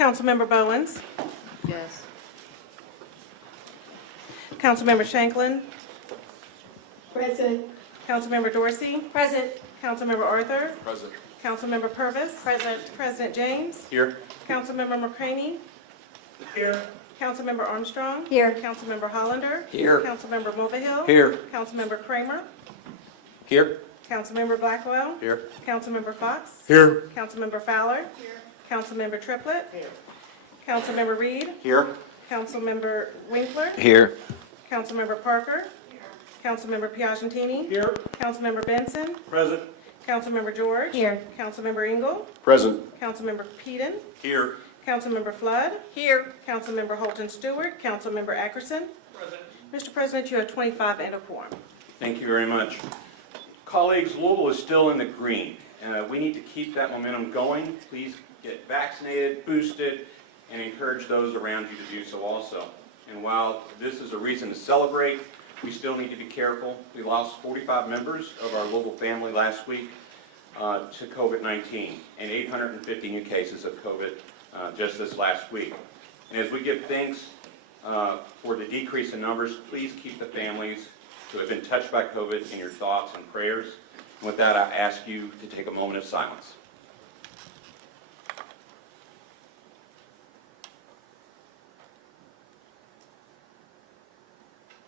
Councilmember Bowens. Yes. Councilmember Shanklin. Present. Councilmember Dorsey. Present. Councilmember Arthur. Present. Councilmember Purvis. Present. President James. Here. Councilmember McCraney. Here. Councilmember Armstrong. Here. Councilmember Hollander. Here. Councilmember Mulvihill. Here. Councilmember Kramer. Here. Councilmember Blackwell. Here. Councilmember Fox. Here. Councilmember Fowler. Councilmember Triplett. Councilmember Reed. Here. Councilmember Winkler. Here. Councilmember Parker. Councilmember Piagentini. Here. Councilmember Benson. Present. Councilmember George. Here. Councilmember Engel. Present. Councilmember Peden. Here. Councilmember Flood. Here. Councilmember Holton Stewart. Councilmember Ackerson. Present. Mr. President, you have 25 and a quorum. Thank you very much. Colleagues, Louisville is still in the green. We need to keep that momentum going. Please get vaccinated, boosted, and encourage those around you to do so also. And while this is a reason to celebrate, we still need to be careful. We lost 45 members of our Louisville family last week to COVID-19 and 850 new cases of COVID just this last week. And as we give thanks for the decrease in numbers, please keep the families who have been touched by COVID in your thoughts and prayers. And with that, I ask you to take a moment of silence.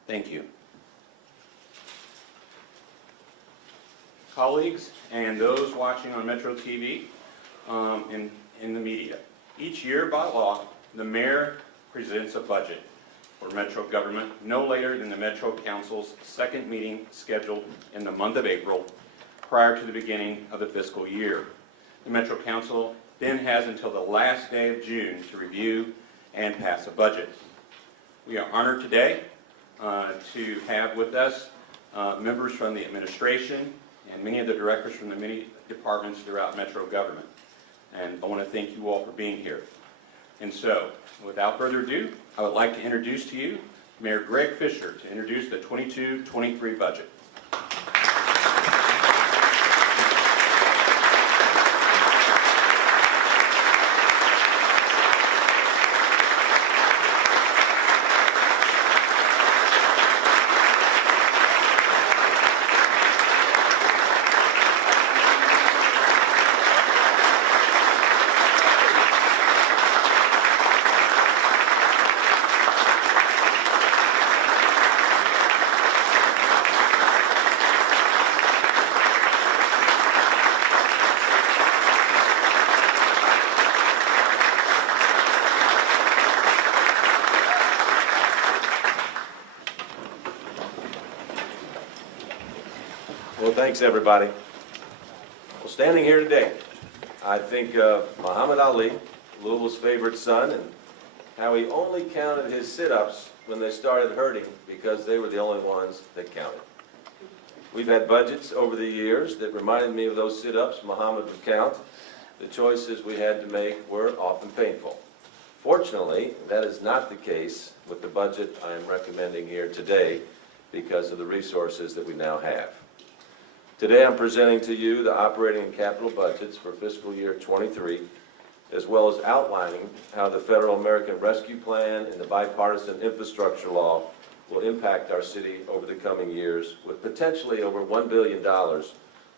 Thank you. Colleagues and those watching on Metro TV and in the media, each year by law, the mayor presents a budget for Metro government no later than the Metro Council's second meeting scheduled in the month of April prior to the beginning of the fiscal year. The Metro Council then has until the last day of June to review and pass a budget. We are honored today to have with us members from the administration and many of the directors from the many departments throughout Metro government. And I want to thank you all for being here. And so, without further ado, I would like to introduce to you Mayor Greg Fischer to introduce the 22-23 budget. Well, thanks, everybody. Well, standing here today, I think of Muhammad Ali, Louisville's favorite son, and how he only counted his sit-ups when they started hurting because they were the only ones that counted. We've had budgets over the years that reminded me of those sit-ups Muhammad would count. The choices we had to make were often painful. Fortunately, that is not the case with the budget I am recommending here today because of the resources that we now have. Today I'm presenting to you the operating and capital budgets for fiscal year 23, as well as outlining how the Federal American Rescue Plan and the bipartisan infrastructure law will impact our city over the coming years, with potentially over $1 billion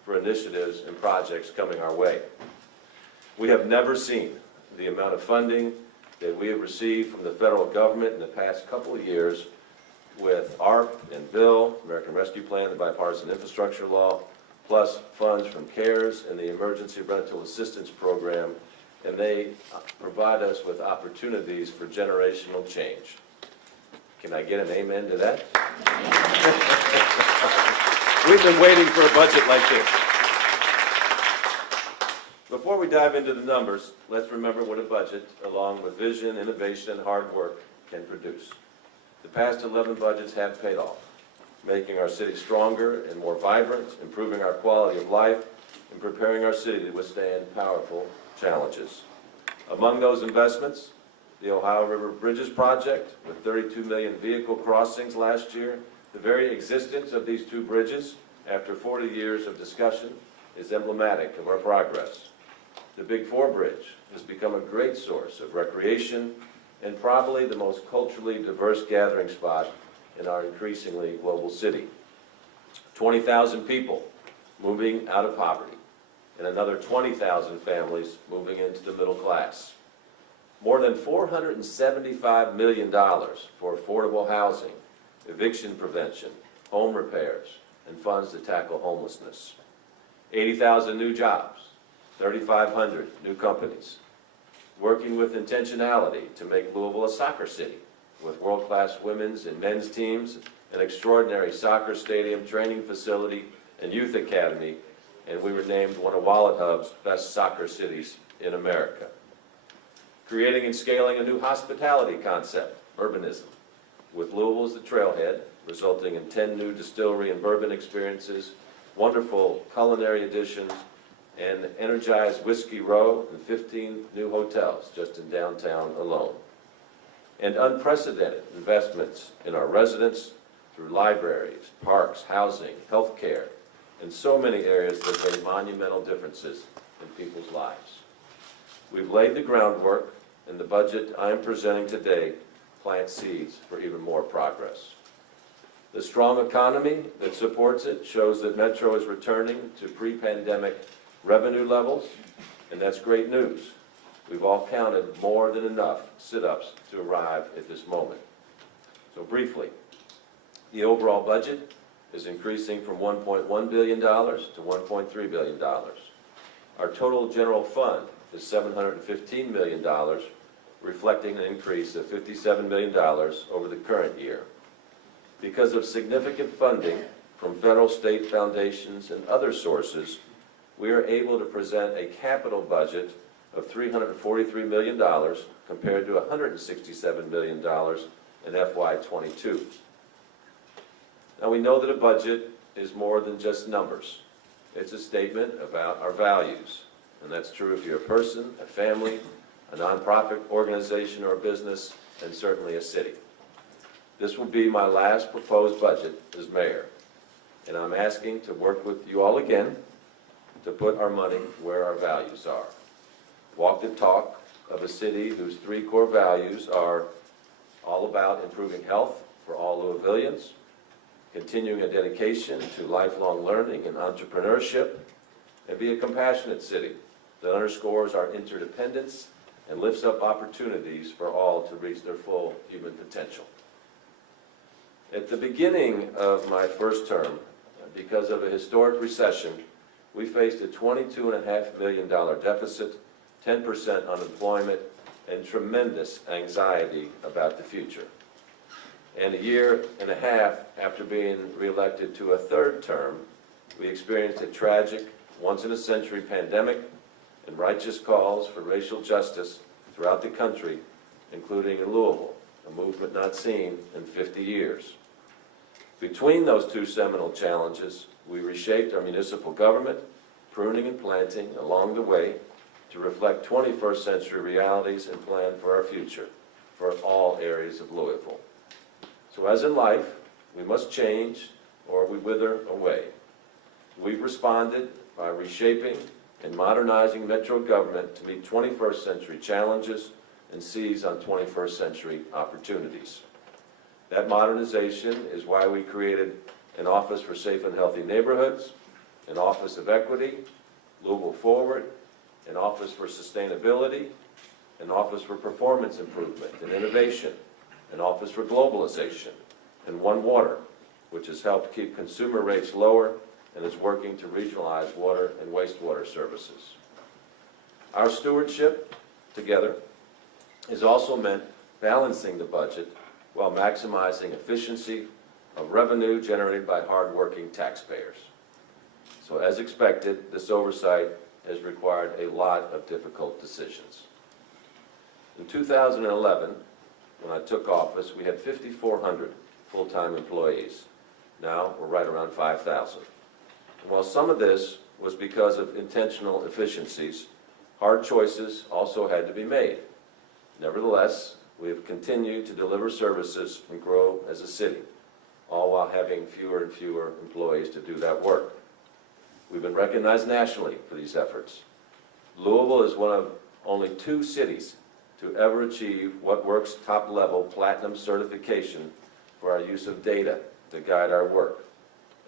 for initiatives and projects coming our way. We have never seen the amount of funding that we have received from the federal government in the past couple of years with ARP and Bill, American Rescue Plan, the bipartisan infrastructure law, plus funds from CARES and the Emergency Rental Assistance Program, and they provide us with opportunities for generational change. Can I get an amen to that? We've been waiting for a budget like this. Before we dive into the numbers, let's remember what a budget, along with vision, innovation, and hard work, can produce. The past 11 budgets have paid off, making our city stronger and more vibrant, improving our quality of life, and preparing our city to withstand powerful challenges. Among those investments, the Ohio River Bridges Project, with 32 million vehicle crossings last year. The very existence of these two bridges, after 40 years of discussion, is emblematic of our progress. The Big Four Bridge has become a great source of recreation and probably the most culturally diverse gathering spot in our increasingly global city. 20,000 people moving out of poverty, and another 20,000 families moving into the middle class. More than $475 million for affordable housing, eviction prevention, home repairs, and funds to tackle homelessness. 80,000 new jobs, 3,500 new companies. Working with intentionality to make Louisville a soccer city with world-class women's and men's teams, an extraordinary soccer stadium, training facility, and youth academy, and we were named one of Wallet Hub's best soccer cities in America. Creating and scaling a new hospitality concept, urbanism, with Louisville as the trailhead, resulting in 10 new distillery and bourbon experiences, wonderful culinary additions, and energized Whiskey Row and 15 new hotels just in downtown alone. And unprecedented investments in our residents through libraries, parks, housing, healthcare, and so many areas that made monumental differences in people's lives. We've laid the groundwork, and the budget I am presenting today plants seeds for even more progress. The strong economy that supports it shows that Metro is returning to pre-pandemic revenue levels, and that's great news. We've all counted more than enough sit-ups to arrive at this moment. So briefly, the overall budget is increasing from $1.1 billion to $1.3 billion. Our total general fund is $715 million, reflecting an increase of $57 million over the current year. Because of significant funding from federal, state foundations, and other sources, we are able to present a capital budget of $343 million compared to $167 million in FY22. Now, we know that a budget is more than just numbers. It's a statement about our values, and that's true if you're a person, a family, a nonprofit organization or a business, and certainly a city. This will be my last proposed budget as mayor, and I'm asking to work with you all again to put our money where our values are. Walk the talk of a city whose three core values are all about improving health for all Louisvillians, continuing a dedication to lifelong learning and entrepreneurship, and be a compassionate city that underscores our interdependence and lifts up opportunities for all to reach their full human potential. At the beginning of my first term, because of a historic recession, we faced a $22.5 million deficit, 10% unemployment, and tremendous anxiety about the future. And a year and a half after being reelected to a third term, we experienced a tragic, once-in-a-century pandemic and righteous calls for racial justice throughout the country, including in Louisville, a movement not seen in 50 years. Between those two seminal challenges, we reshaped our municipal government, pruning and planting along the way to reflect 21st century realities and plan for our future for all areas of Louisville. So as in life, we must change or we wither away. We've responded by reshaping and modernizing Metro government to meet 21st century challenges and seize on 21st century opportunities. That modernization is why we created an Office for Safe and Healthy Neighborhoods, an Office of Equity, Louisville Forward, an Office for Sustainability, an Office for Performance Improvement and Innovation, an Office for Globalization, and One Water, which has helped keep consumer rates lower and is working to regionalize water and wastewater services. Our stewardship together has also meant balancing the budget while maximizing efficiency of revenue generated by hardworking taxpayers. So as expected, this oversight has required a lot of difficult decisions. In 2011, when I took office, we had 5,400 full-time employees. Now we're right around 5,000. And while some of this was because of intentional efficiencies, hard choices also had to be made. Nevertheless, we have continued to deliver services and grow as a city, all while having fewer and fewer employees to do that work. We've been recognized nationally for these efforts. Louisville is one of only 2 cities to ever achieve What Works top-level platinum certification for our use of data to guide our work,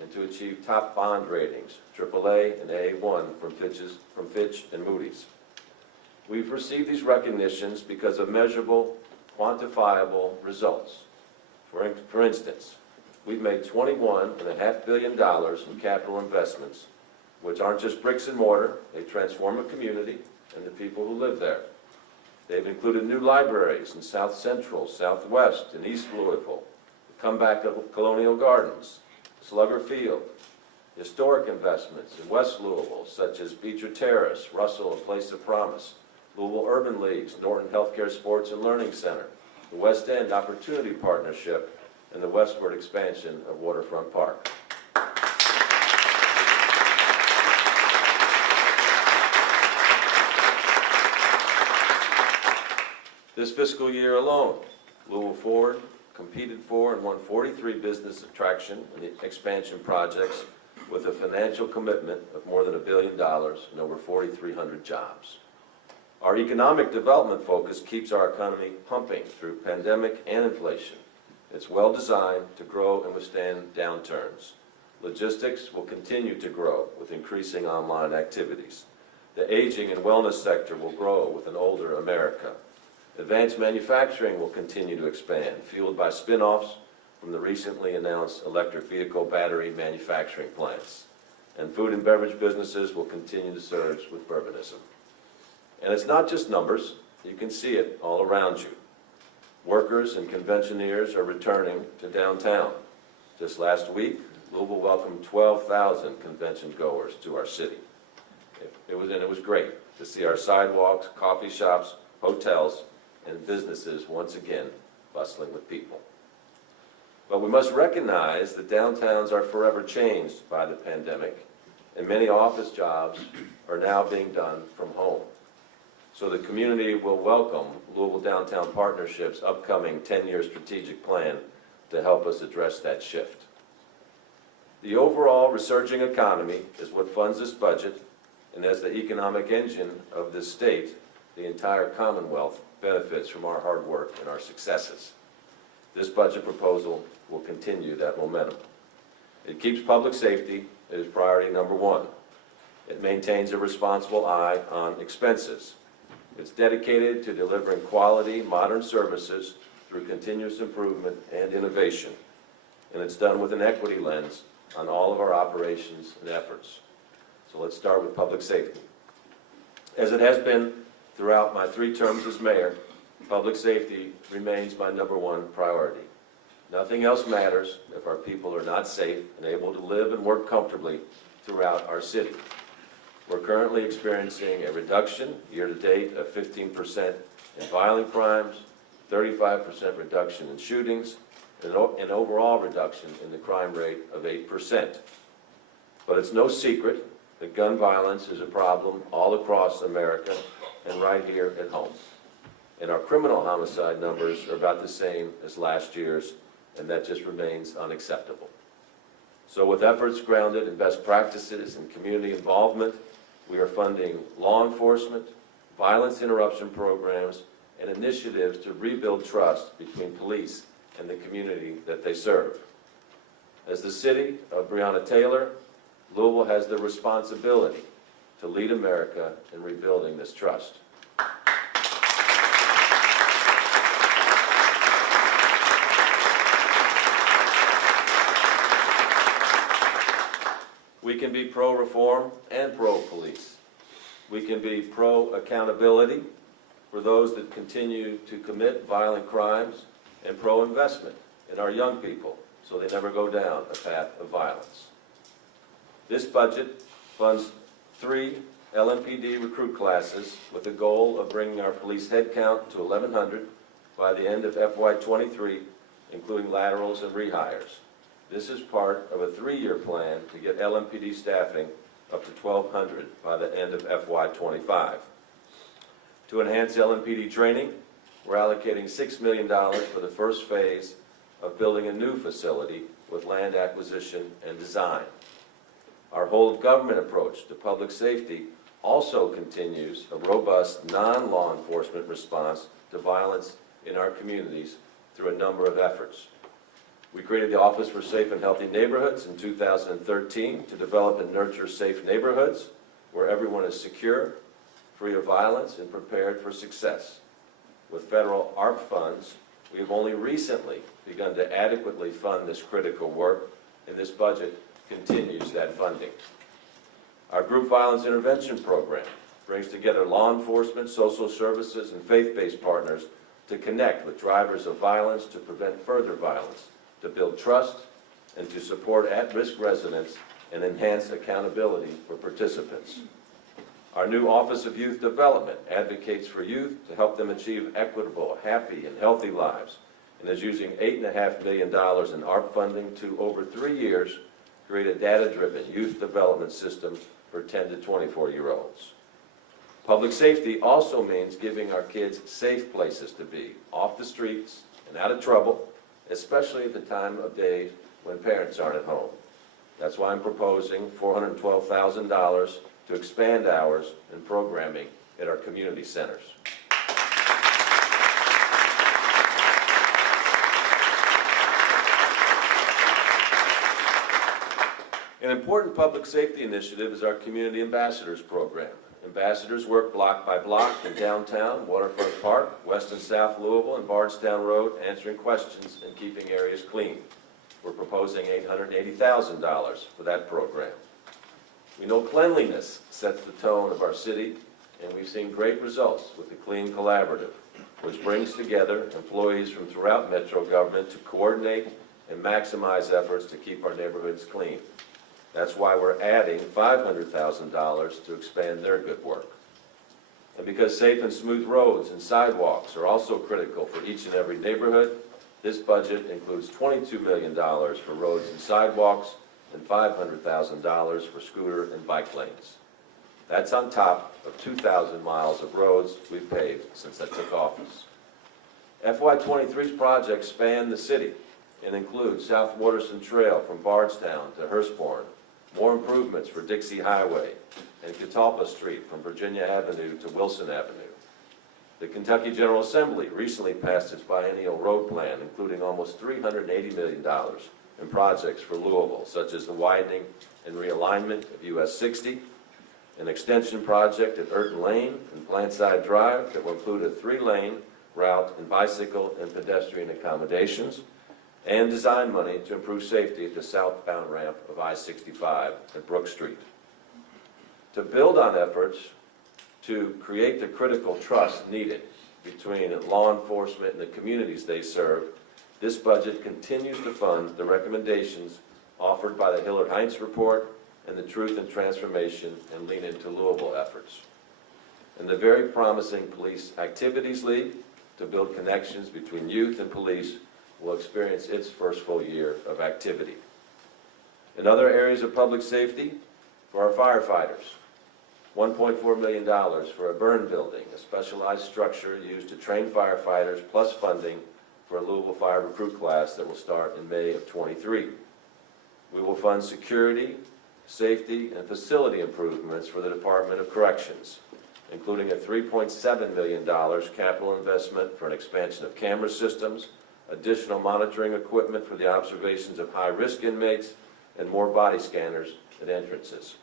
and to achieve top bond ratings, AAA and AA1 from Fitch and Moody's. We've received these recognitions because of measurable, quantifiable results. For instance, we've made $21.5 billion in capital investments, which aren't just bricks and mortar. They transform a community and the people who live there. They've included new libraries in South Central, Southwest, and East Louisville, the comeback of Colonial Gardens, Slugger Field, historic investments in West Louisville, such as Beecher Terrace, Russell, A Place of Promise, Louisville Urban Leagues, Norton Healthcare Sports and Learning Center, the West End Opportunity Partnership, and the westward expansion of Waterfront Park. This fiscal year alone, Louisville Forward competed for and won 43 business attraction and expansion projects with a financial commitment of more than $1 billion and over 4,300 jobs. Our economic development focus keeps our economy pumping through pandemic and inflation. It's well designed to grow and withstand downturns. Logistics will continue to grow with increasing online activities. The aging and wellness sector will grow with an older America. Advanced manufacturing will continue to expand, fueled by spin-offs from the recently announced electric vehicle battery manufacturing plants. And food and beverage businesses will continue to surge with bourbonism. And it's not just numbers. You can see it all around you. Workers and conventioneers are returning to downtown. Just last week, Louisville welcomed 12,000 convention goers to our city. It was great to see our sidewalks, coffee shops, hotels, and businesses once again bustling with people. But we must recognize that downtowns are forever changed by the pandemic, and many office jobs are now being done from home. So the community will welcome Louisville Downtown Partnership's upcoming 10-year strategic plan to help us address that shift. The overall resurging economy is what funds this budget, and as the economic engine of this state, the entire Commonwealth benefits from our hard work and our successes. This budget proposal will continue that momentum. It keeps public safety as priority number 1. It maintains a responsible eye on expenses. It's dedicated to delivering quality, modern services through continuous improvement and innovation. And it's done with an equity lens on all of our operations and efforts. So let's start with public safety. As it has been throughout my 3 terms as mayor, public safety remains my number 1 priority. Nothing else matters if our people are not safe and able to live and work comfortably throughout our city. We're currently experiencing a reduction year-to-date of 15% in violent crimes, 35% reduction in shootings, and an overall reduction in the crime rate of 8%. But it's no secret that gun violence is a problem all across America and right here at home. And our criminal homicide numbers are about the same as last year's, and that just remains unacceptable. So with efforts grounded in best practices and community involvement, we are funding law enforcement, violence interruption programs, and initiatives to rebuild trust between police and the community that they serve. As the city of Breonna Taylor, Louisville has the responsibility to lead America in rebuilding this trust. We can be pro-reform and pro-police. We can be pro-accountability for those that continue to commit violent crimes, and pro-investment in our young people so they never go down a path of violence. This budget funds 3 LMPD recruit classes with the goal of bringing our police headcount to 1,100 by the end of FY23, including laterals and rehires. This is part of a 3-year plan to get LMPD staffing up to 1,200 by the end of FY25. To enhance LMPD training, we're allocating $6 million for the first phase of building a new facility with land acquisition and design. Our whole-of-government approach to public safety also continues a robust non-law enforcement response to violence in our communities through a number of efforts. We created the Office for Safe and Healthy Neighborhoods in 2013 to develop and nurture safe neighborhoods where everyone is secure, free of violence, and prepared for success. With federal ARP funds, we have only recently begun to adequately fund this critical work, and this budget continues that funding. Our Group Violence Intervention Program brings together law enforcement, social services, and faith-based partners to connect with drivers of violence to prevent further violence, to build trust, and to support at-risk residents and enhance accountability for participants. Our new Office of Youth Development advocates for youth to help them achieve equitable, happy, and healthy lives, and is using $8.5 million in ARP funding to, over 3 years, create a data-driven youth development system for 10 to 24-year-olds. Public safety also means giving our kids safe places to be, off the streets and out of trouble, especially at the time of day when parents aren't at home. That's why I'm proposing $412,000 to expand hours and programming at our community centers. An important public safety initiative is our Community Ambassadors Program. Ambassadors work block by block in downtown, Waterfront Park, West and South Louisville, and Bardstown Road, answering questions and keeping areas clean. We're proposing $880,000 for that program. We know cleanliness sets the tone of our city, and we've seen great results with the Clean Collaborative, which brings together employees from throughout Metro government to coordinate and maximize efforts to keep our neighborhoods clean. That's why we're adding $500,000 to expand their good work. And because safe and smooth roads and sidewalks are also critical for each and every neighborhood, this budget includes $22 million for roads and sidewalks and $500,000 for scooter and bike lanes. That's on top of 2,000 miles of roads we've paved since I took office. FY23's projects span the city and include South Waterston Trail from Bardstown to Hurstbourne, more improvements for Dixie Highway, and Catalpa Street from Virginia Avenue to Wilson Avenue. The Kentucky General Assembly recently passed its biennial road plan, including almost $380 million in projects for Louisville, such as the widening and realignment of US 60, an extension project at Urton Lane and Plantside Drive that will include a 3-lane route and bicycle and pedestrian accommodations, and design money to improve safety at the southbound ramp of I-65 at Brook Street. To build on efforts to create the critical trust needed between law enforcement and the communities they serve, this budget continues to fund the recommendations offered by the Hillard Heinz Report and the Truth and Transformation and Lean Into Louisville efforts. And the very promising Police Activities League to build connections between youth and police will experience its first full year of activity. In other areas of public safety, for our firefighters, $1.4 million for a burn building, a specialized structure used to train firefighters, plus funding for a Louisville Fire recruit class that will start in May of '23. We will fund security, safety, and facility improvements for the Department of Corrections, including a $3.7 million capital investment for an expansion of camera systems, additional monitoring equipment for the observations of high-risk inmates, and more body scanners at entrances.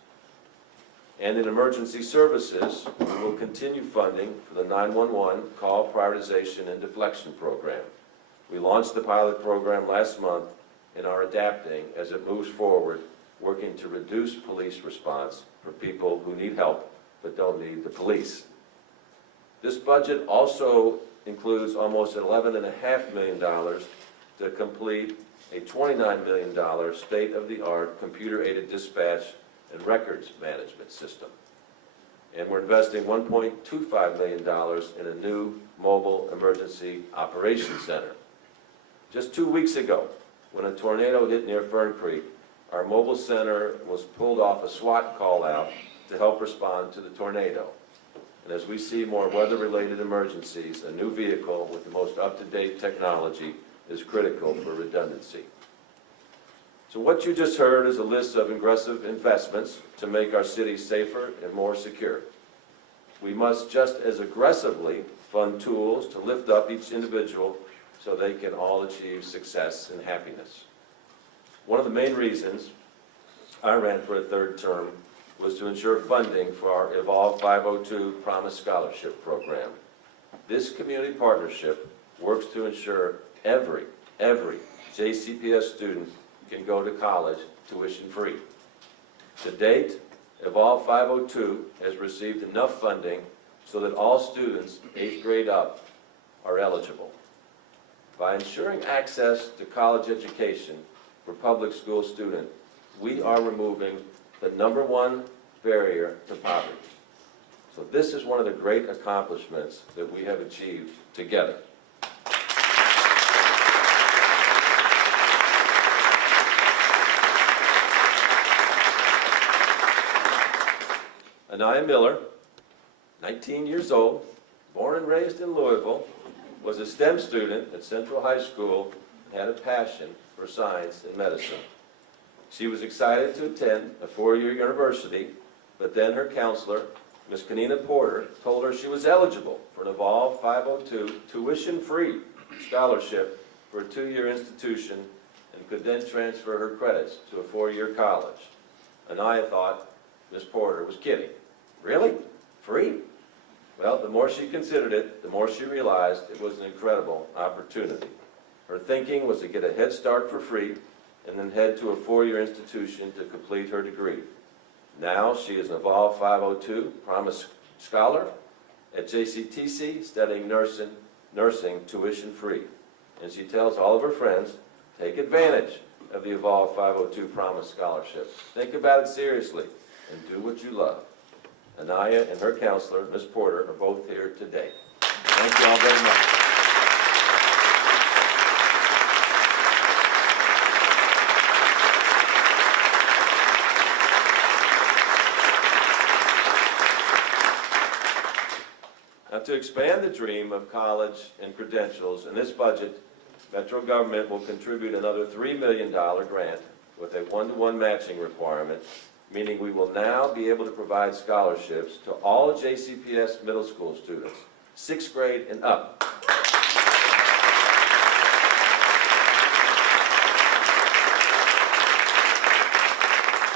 And in emergency services, we will continue funding for the 911 call prioritization and deflection program. We launched the pilot program last month and are adapting as it moves forward, working to reduce police response for people who need help but don't need the police. This budget also includes almost $11.5 million to complete a $29 million state-of-the-art computer-aided dispatch and records management system. And we're investing $1.25 million in a new mobile emergency operations center. Just 2 weeks ago, when a tornado hit near Fern Creek, our mobile center was pulled off a SWAT call-out to help respond to the tornado. And as we see more weather-related emergencies, a new vehicle with the most up-to-date technology is critical for redundancy. So what you just heard is a list of aggressive investments to make our city safer and more secure. We must just as aggressively fund tools to lift up each individual so they can all achieve success and happiness. One of the main reasons I ran for a third term was to ensure funding for our Evolve 502 Promise Scholarship Program. This community partnership works to ensure every JCPS student can go to college tuition-free. To date, Evolve 502 has received enough funding so that all students 8th grade up are eligible. By ensuring access to college education for public school students, we are removing the #1 barrier to poverty. So this is one of the great accomplishments that we have achieved together. Anaya Miller, 19 years old, born and raised in Louisville, was a STEM student at Central High School and had a passion for science and medicine. She was excited to attend a 4-year university, but then her counselor, Ms. Kanina Porter, told her she was eligible for an Evolve 502 tuition-free scholarship for a 2-year institution and could then transfer her credits to a 4-year college. Anaya thought Ms. Porter was kidding. Really? Free? Well, the more she considered it, the more she realized it was an incredible opportunity. Her thinking was to get a head start for free and then head to a 4-year institution to complete her degree. Now she is an Evolve 502 Promise Scholar at JCTC studying nursing tuition-free. And she tells all of her friends, take advantage of the Evolve 502 Promise Scholarship. Think about it seriously and do what you love. Anaya and her counselor, Ms. Porter, are both here today. Thank you all very much. Now, to expand the dream of college and credentials, in this budget, Metro government will contribute another $3 million grant with a 1-to-1 matching requirement, meaning we will now be able to provide scholarships to all JCPS middle school students, 6th grade and up.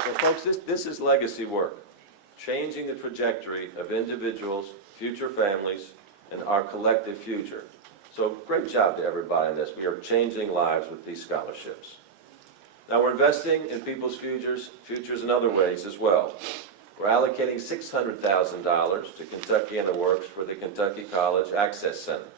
So folks, this is legacy work, changing the trajectory of individuals, future families, and our collective future. So great job to everybody on this. We are changing lives with these scholarships. Now we're investing in people's futures in other ways as well. We're allocating $600,000 to Kentuckiana Works for the Kentucky College Access Center,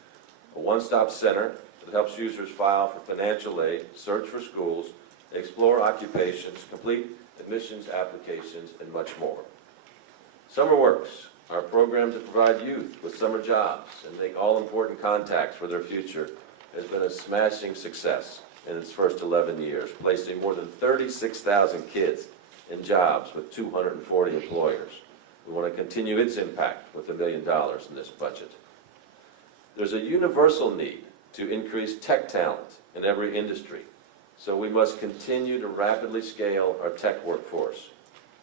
a one-stop center that helps users file for financial aid, search for schools, explore occupations, complete admissions applications, and much more. Summer Works, our program to provide youth with summer jobs and make all-important contacts for their future, has been a smashing success in its first 11 years, placing more than 36,000 kids in jobs with 240 employers. We want to continue its impact with $1 million in this budget. There's a universal need to increase tech talent in every industry, so we must continue to rapidly scale our tech workforce.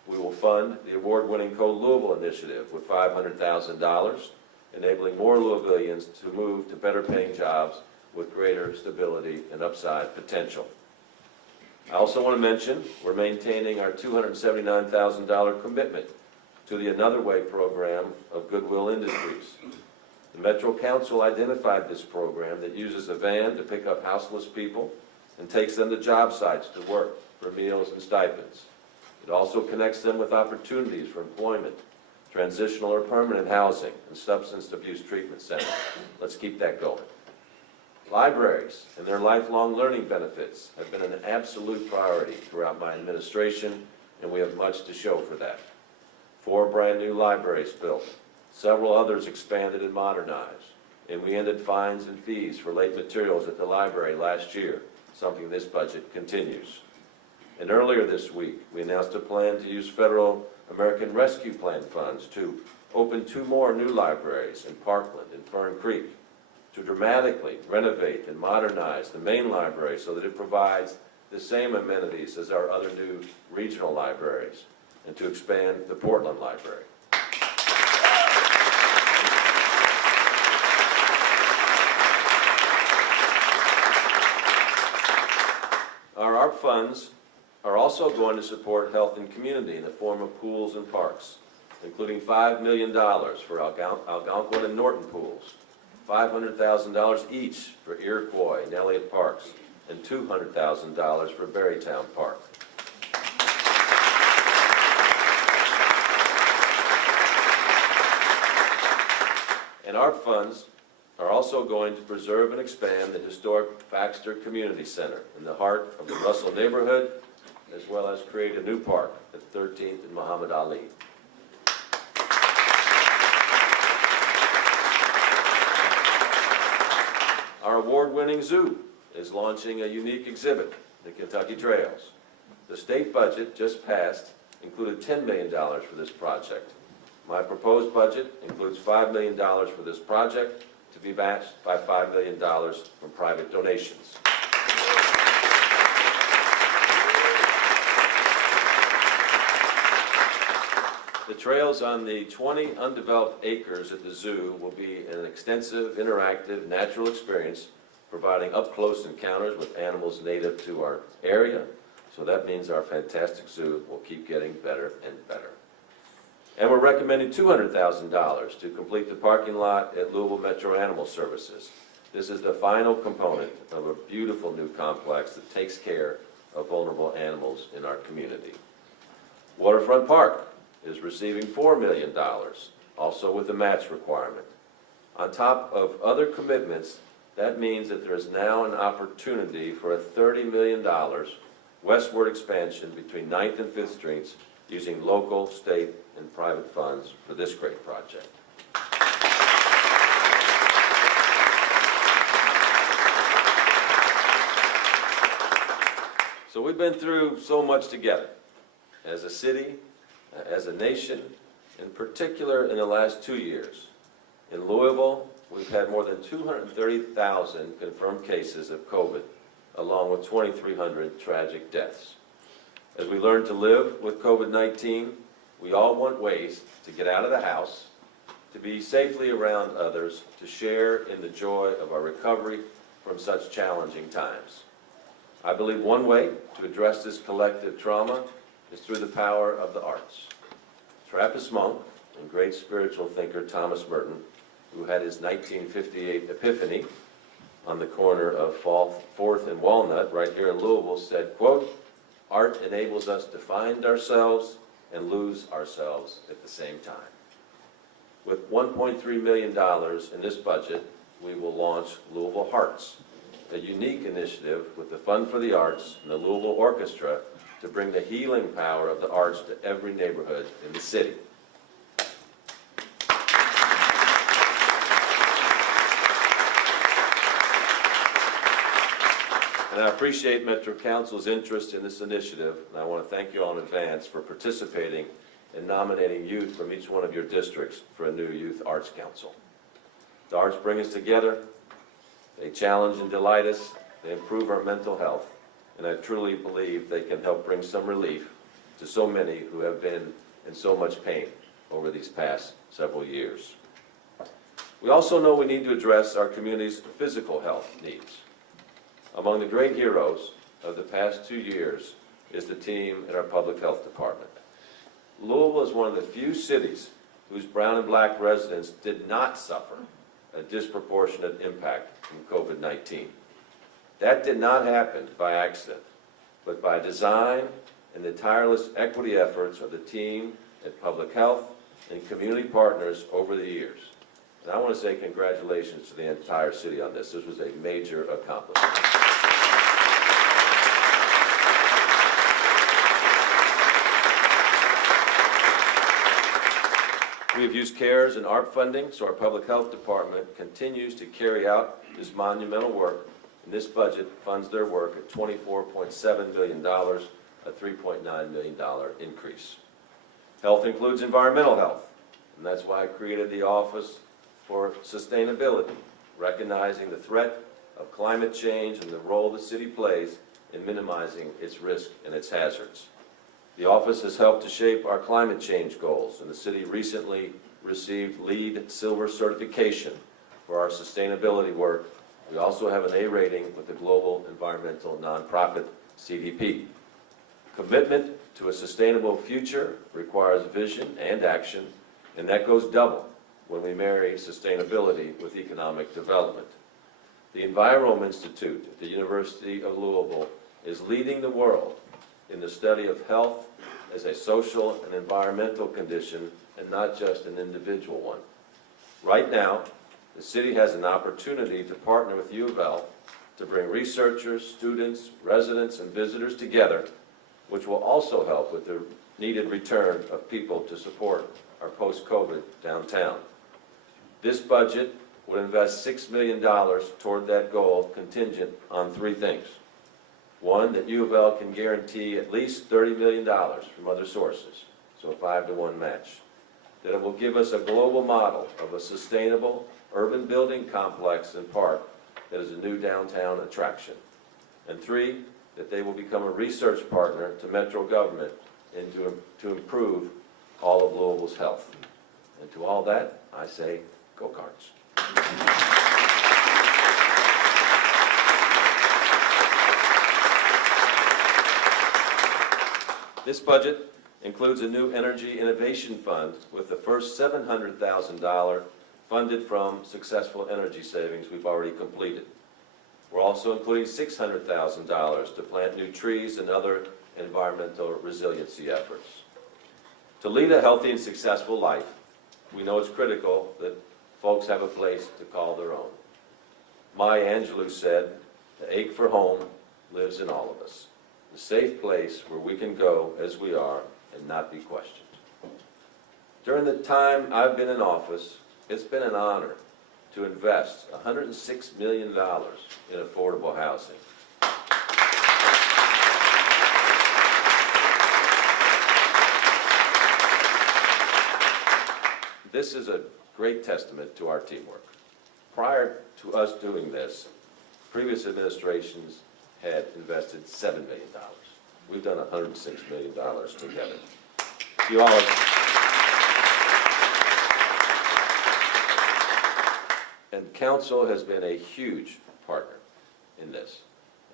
We will fund the award-winning Co-Louisville initiative with $500,000, enabling more Louisvillians to move to better-paying jobs with greater stability and upside potential. I also want to mention we're maintaining our $279,000 commitment to the Another Way program of Goodwill Industries. The Metro Council identified this program that uses a van to pick up houseless people and takes them to job sites to work for meals and stipends. It also connects them with opportunities for employment, transitional or permanent housing, and substance abuse treatment centers. Let's keep that going. Libraries and their lifelong learning benefits have been an absolute priority throughout my administration, and we have much to show for that. 4 brand new libraries built, several others expanded and modernized, and we ended fines and fees for late materials at the library last year, something this budget continues. And earlier this week, we announced a plan to use federal American Rescue Plan funds to open 2 more new libraries in Parkland and Fern Creek, to dramatically renovate and modernize the main library so that it provides the same amenities as our other new regional libraries, and to expand the Portland Library. ARP funds are also going to support health and community in the form of pools and parks, including $5 million for Algonquin and Norton pools, $500,000 each for Iroquois and Elliott Parks, and $200,000 for Berrytown Park. And ARP funds are also going to preserve and expand the historic Baxter Community Center in the heart of the Russell neighborhood, as well as create a new park at 13th and Muhammad Ali. Our award-winning zoo is launching a unique exhibit, the Kentucky Trails. The state budget just passed included $10 million for this project. My proposed budget includes $5 million for this project, to be matched by $5 million from private donations. The trails on the 20 undeveloped acres at the zoo will be an extensive, interactive, natural experience, providing up-close encounters with animals native to our area. So that means our fantastic zoo will keep getting better and better. And we're recommending $200,000 to complete the parking lot at Louisville Metro Animal Services. This is the final component of a beautiful new complex that takes care of vulnerable animals in our community. Waterfront Park is receiving $4 million, also with a match requirement. On top of other commitments, that means that there is now an opportunity for a $30 million westward expansion between 9th and 5th Streets using local, state, and private funds for this great project. So we've been through so much together, as a city, as a nation, in particular in the last 2 years. In Louisville, we've had more than 230,000 confirmed cases of COVID, along with 2,300 tragic deaths. As we learn to live with COVID-19, we all want ways to get out of the house, to be safely around others, to share in the joy of our recovery from such challenging times. I believe one way to address this collective trauma is through the power of the arts. Trappist monk and great spiritual thinker Thomas Merton, who had his 1958 epiphany on the corner of 4th and Walnut right here in Louisville, said, quote, "Art enables us to find ourselves and lose ourselves at the same time." With $1.3 million in this budget, we will launch Louisville Hearts, a unique initiative with the Fund for the Arts and the Louisville Orchestra to bring the healing power of the arts to every neighborhood in the city. And I appreciate Metro Council's interest in this initiative, and I want to thank you all in advance for participating in nominating youth from each one of your districts for a new Youth Arts Council. The arts bring us together, they challenge and delight us, they improve our mental health, and I truly believe they can help bring some relief to so many who have been in so much pain over these past several years. We also know we need to address our community's physical health needs. Among the great heroes of the past 2 years is the team in our public health department. Louisville is one of the few cities whose brown and black residents did not suffer a disproportionate impact from COVID-19. That did not happen by accident, but by design and the tireless equity efforts of the team at public health and community partners over the years. And I want to say congratulations to the entire city on this. This was a major accomplishment. We have used CARES and ARP funding, so our public health department continues to carry out this monumental work, and this budget funds their work at $24.7 million, a $3.9 million increase. Health includes environmental health, and that's why I created the Office for Sustainability, recognizing the threat of climate change and the role the city plays in minimizing its risk and its hazards. The office has helped to shape our climate change goals, and the city recently received LEED Silver certification for our sustainability work. We also have an A rating with the global environmental nonprofit CDP. Commitment to a sustainable future requires vision and action, and that goes double when we marry sustainability with economic development. The Environment Institute at the University of Louisville is leading the world in the study of health as a social and environmental condition and not just an individual one. Right now, the city has an opportunity to partner with U of L to bring researchers, students, residents, and visitors together, which will also help with the needed return of people to support our post-COVID downtown. This budget would invest $6 million toward that goal contingent on three things. One, that U of L can guarantee at least $30 million from other sources, so a 5-to-1 match. That it will give us a global model of a sustainable urban building complex and park that is a new downtown attraction. And three, that they will become a research partner to Metro government and to improve all of Louisville's health. And to all that, I say, go Cards. This budget includes a new energy innovation fund with the first $700,000 funded from successful energy savings we've already completed. We're also including $600,000 to plant new trees and other environmental resiliency efforts. To lead a healthy and successful life, we know it's critical that folks have a place to call their own. Maya Angelou said, "The ache for home lives in all of us. A safe place where we can go as we are and not be questioned." During the time I've been in office, it's been an honor to invest $106 million in affordable housing. This is a great testament to our teamwork. Prior to us doing this, previous administrations had invested $7 million. We've done $106 million together. You all and council has been a huge partner in this.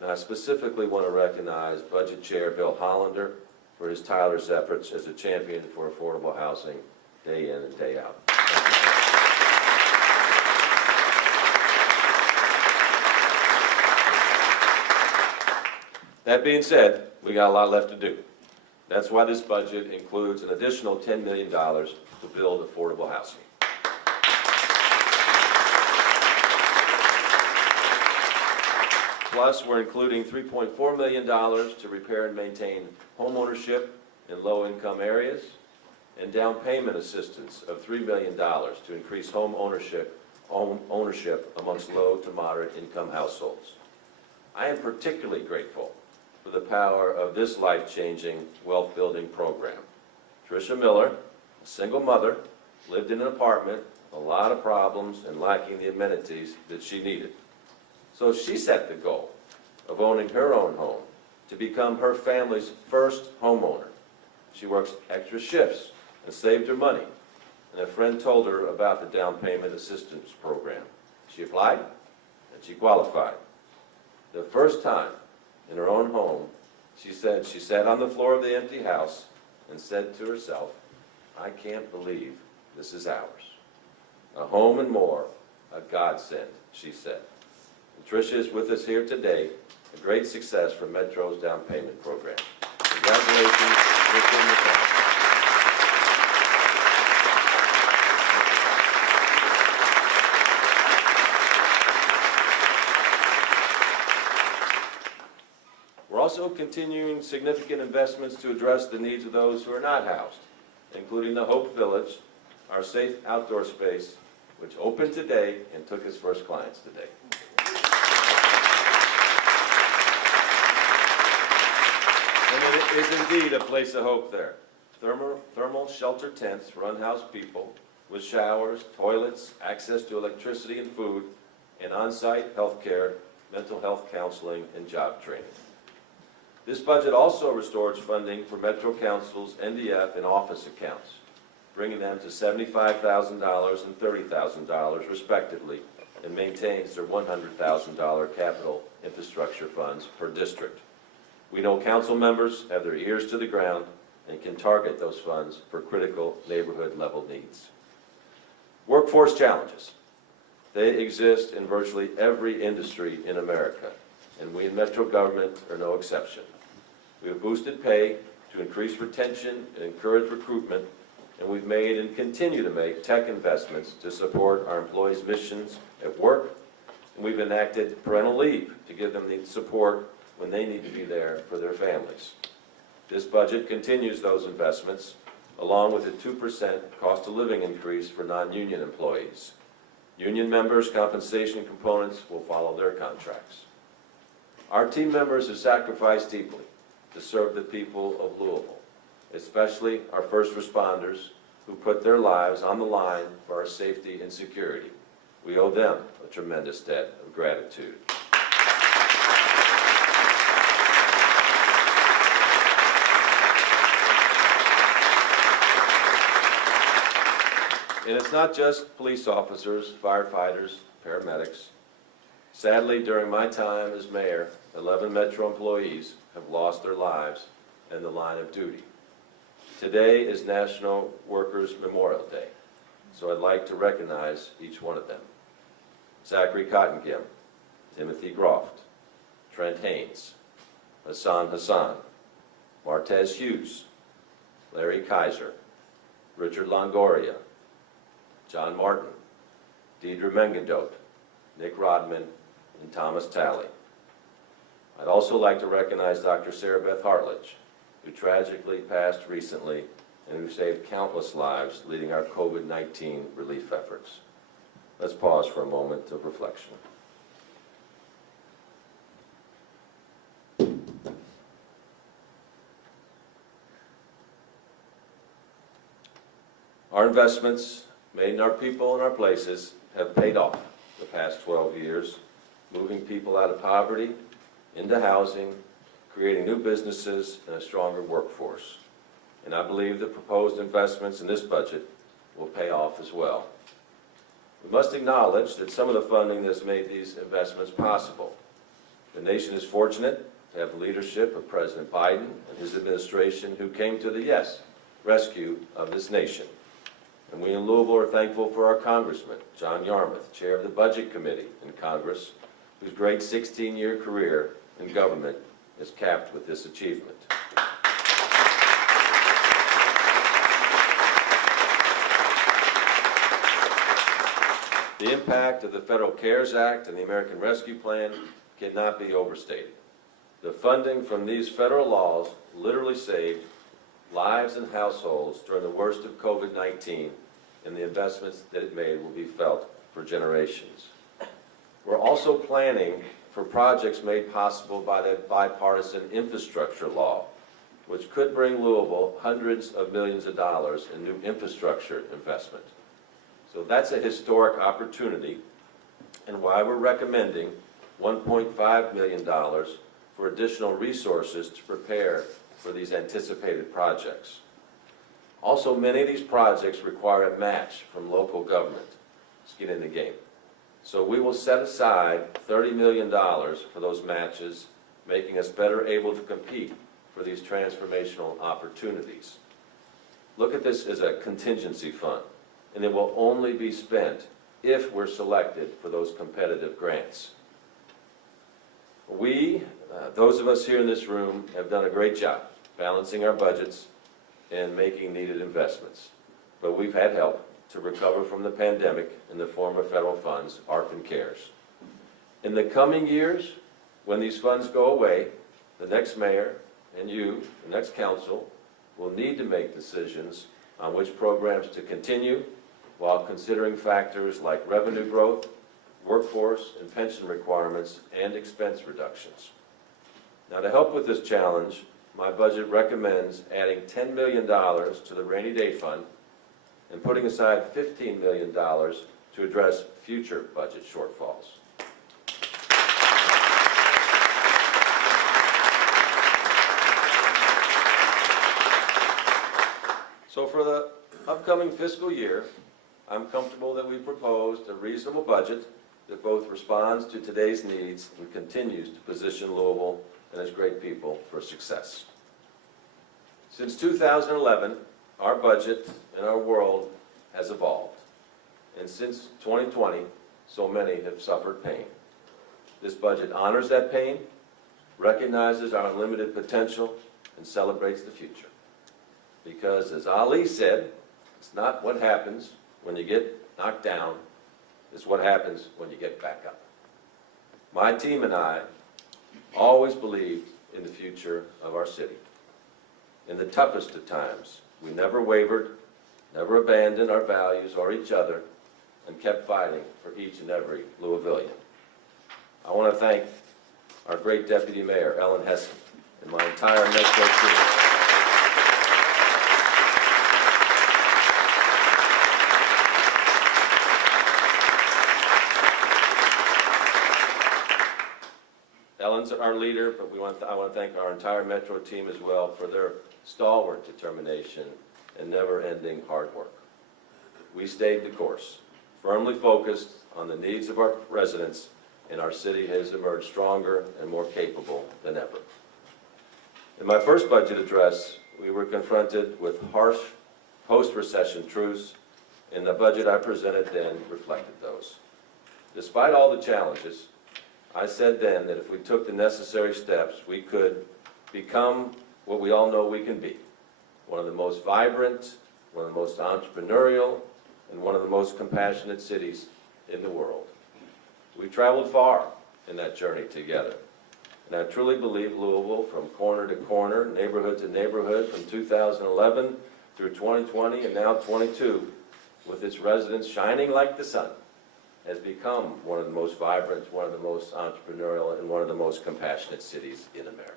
And I specifically want to recognize Budget Chair Bill Hollander for his tireless efforts as a champion for affordable housing day in and day out. That being said, we got a lot left to do. That's why this budget includes an additional $10 million to build affordable housing. Plus, we're including $3.4 million to repair and maintain home ownership in low-income areas and down payment assistance of $3 million to increase home ownership amongst low to moderate income households. I am particularly grateful for the power of this life-changing wealth-building program. Tricia Miller, a single mother, lived in an apartment with a lot of problems and lacking the amenities that she needed. So she set the goal of owning her own home to become her family's first homeowner. She works extra shifts and saved her money, and a friend told her about the down payment assistance program. She applied, and she qualified. The first time in her own home, she said she sat on the floor of the empty house and said to herself, "I can't believe this is ours. A home and more, a godsend," she said. And Tricia is with us here today, a great success for Metro's down payment program. Congratulations, Tricia and the family. We're also continuing significant investments to address the needs of those who are not housed, including the Hope Village, our safe outdoor space, which opened today and took its first clients today. And it is indeed a place of hope there. Thermal shelter tents for unhoused people with showers, toilets, access to electricity and food, and on-site health care, mental health counseling, and job training. This budget also restores funding for Metro Council's NDF and office accounts, bringing them to $75,000 and $30,000 respectively, and maintains their $100,000 capital infrastructure funds per district. We know council members have their ears to the ground and can target those funds for critical neighborhood level needs. Workforce challenges. They exist in virtually every industry in America, and we in Metro government are no exception. We have boosted pay to increase retention and encourage recruitment, and we've made and continue to make tech investments to support our employees' missions at work, and we've enacted parental leave to give them the support when they need to be there for their families. This budget continues those investments, along with a 2% cost of living increase for non-union employees. Union members' compensation components will follow their contracts. Our team members have sacrificed deeply to serve the people of Louisville, especially our first responders who put their lives on the line for our safety and security. We owe them a tremendous debt of gratitude. And it's not just police officers, firefighters, paramedics. Sadly, during my time as mayor, 11 Metro employees have lost their lives in the line of duty. Today is National Workers' Memorial Day, so I'd like to recognize each one of them. Zachary Cottengim, Timothy Groft, Trent Haynes, Hassan Hassan, Martez Hughes, Larry Kaiser, Richard Longoria, John Martin, Deidre Mengendot, Nick Rodman, and Thomas Talley. I'd also like to recognize Dr. Sarah Beth Hartledge, who tragically passed recently and who saved countless lives leading our COVID-19 relief efforts. Let's pause for a moment of reflection. Our investments made in our people and our places have paid off the past 12 years, moving people out of poverty into housing, creating new businesses and a stronger workforce. And I believe the proposed investments in this budget will pay off as well. We must acknowledge that some of the funding that has made these investments possible. The nation is fortunate to have the leadership of President Biden and his administration who came to the rescue of this nation. And we in Louisville are thankful for our Congressman, John Yarmouth, chair of the Budget Committee in Congress, whose great 16-year career in government is capped with this achievement. The impact of the Federal CARES Act and the American Rescue Plan cannot be overstated. The funding from these federal laws literally saved lives and households during the worst of COVID-19, and the investments that it made will be felt for generations. We're also planning for projects made possible by the bipartisan infrastructure law, which could bring Louisville hundreds of millions of dollars in new infrastructure investment. So that's a historic opportunity, and why we're recommending $1.5 million for additional resources to prepare for these anticipated projects. Also, many of these projects require a match from local government, skin in the game. So we will set aside $30 million for those matches, making us better able to compete for these transformational opportunities. Look at this as a contingency fund, and it will only be spent if we're selected for those competitive grants. We, those of us here in this room, have done a great job balancing our budgets and making needed investments. But we've had help to recover from the pandemic in the form of federal funds, ARP and CARES. In the coming years, when these funds go away, the next mayor and you, the next council, will need to make decisions on which programs to continue while considering factors like revenue growth, workforce and pension requirements, and expense reductions. Now, to help with this challenge, my budget recommends adding $10 million to the rainy day fund and putting aside $15 million to address future budget shortfalls. So for the upcoming fiscal year, I'm comfortable that we proposed a reasonable budget that both responds to today's needs and continues to position Louisville and as great people for success. Since 2011, our budget and our world has evolved. And since 2020, so many have suffered pain. This budget honors that pain, recognizes our unlimited potential, and celebrates the future. Because as Ali said, it's not what happens when you get knocked down, it's what happens when you get back up. My team and I always believed in the future of our city. In the toughest of times, we never wavered, never abandoned our values or each other, and kept fighting for each and every Louisvillian. I want to thank our great Deputy Mayor, Ellen Hessen, and my entire Metro team. Ellen's our leader, but I want to thank our entire Metro team as well for their stalwart determination and never-ending hard work. We stayed the course, firmly focused on the needs of our residents, and our city has emerged stronger and more capable than ever. In my first budget address, we were confronted with harsh post-recession truths, and the budget I presented then reflected those. Despite all the challenges, I said then that if we took the necessary steps, we could become what we all know we can be, one of the most vibrant, one of the most entrepreneurial, and one of the most compassionate cities in the world. We traveled far in that journey together, and I truly believe Louisville, from corner to corner, neighborhood to neighborhood, from 2011 through 2020 and now 22, with its residents shining like the sun, has become one of the most vibrant, one of the most entrepreneurial, and one of the most compassionate cities in America.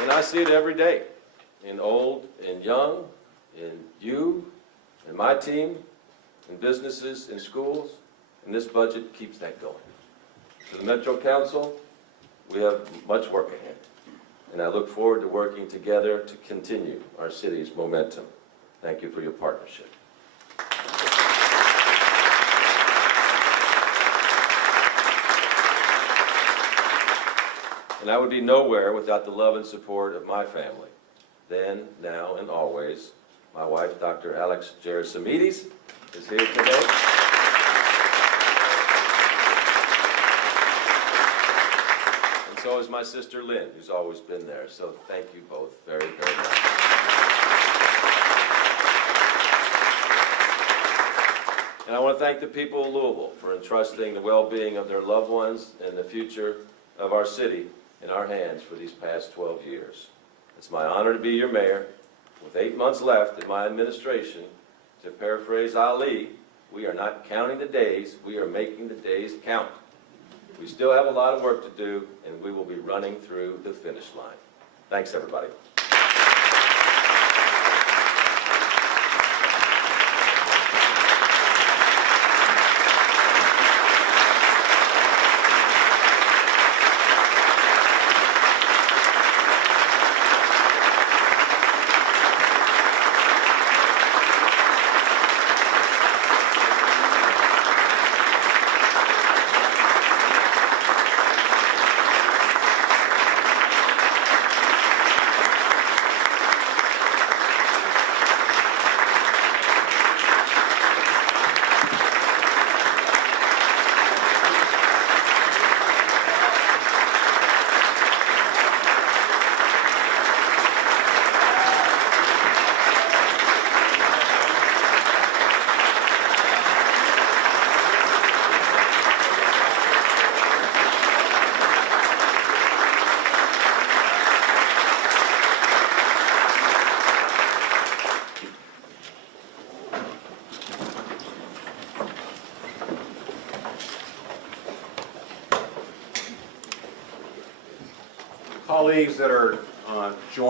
And I see it every day, in old and young, in you, in my team, in businesses, in schools, and this budget keeps that going. To the Metro Council, we have much work ahead, and I look forward to working together to continue our city's momentum. Thank you for your partnership. And I would be nowhere without the love and support of my family, then, now, and always. My wife, Dr. Alex Gerasimides, is here today. And so is my sister Lynn, who's always been there. So thank you both very, very much. And I want to thank the people of Louisville for entrusting the well-being of their loved ones and the future of our city in our hands for these past 12 years. It's my honor to be your mayor. With 8 months left in my administration, to paraphrase Ali, we are not counting the days, we are making the days count. We still have a lot of work to do, and we will be running through the finish line. Thanks, everybody. Colleagues that are joining